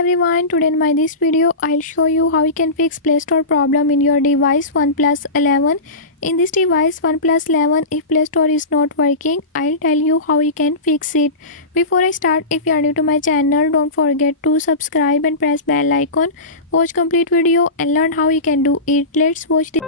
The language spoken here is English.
everyone, today in my this video I'll show you how you can fix Play Store problem in your device OnePlus 11. In this device OnePlus 11, if Play Store is not working, I'll tell you how you can fix it. Before I start, if you are new to my channel, don't forget to subscribe and press bell icon. Watch complete video and learn how you can do it. Let's watch this.